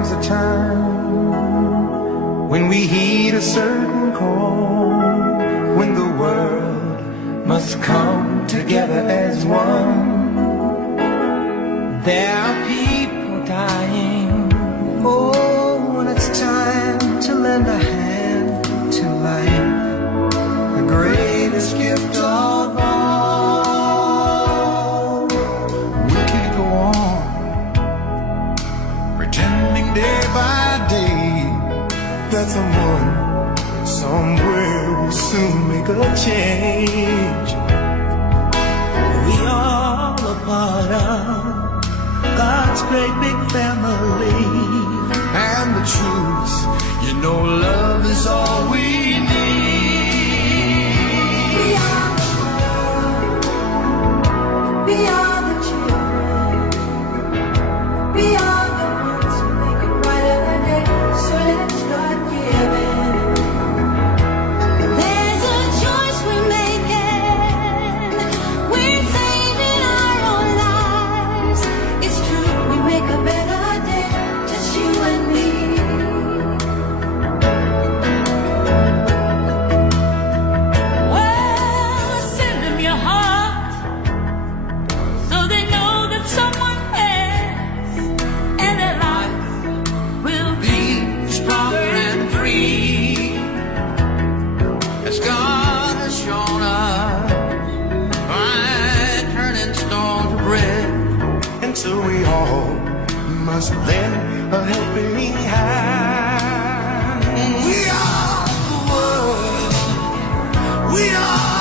comes a time when we heed a certain call, when the world must come together as one. There are people dying. Oh, when it's time to lend a hand to life, the greatest gift of all. We could go on pretending day by day that someone somewhere will soon make a change. We all a part of God's great big family, and the truth, you know, love is all we need. We are the world, we are the children, we are the ones who make it brighter day. So let's start giving. There's a choice we're making. We're saving our own lives. It's true, we make a better day, just you and me. Well, send them your heart so they know that someone cares, and their life will be stronger and free, as God has shown us by turning stone to bread. And so we all must lend a helping hand. We are the world, we are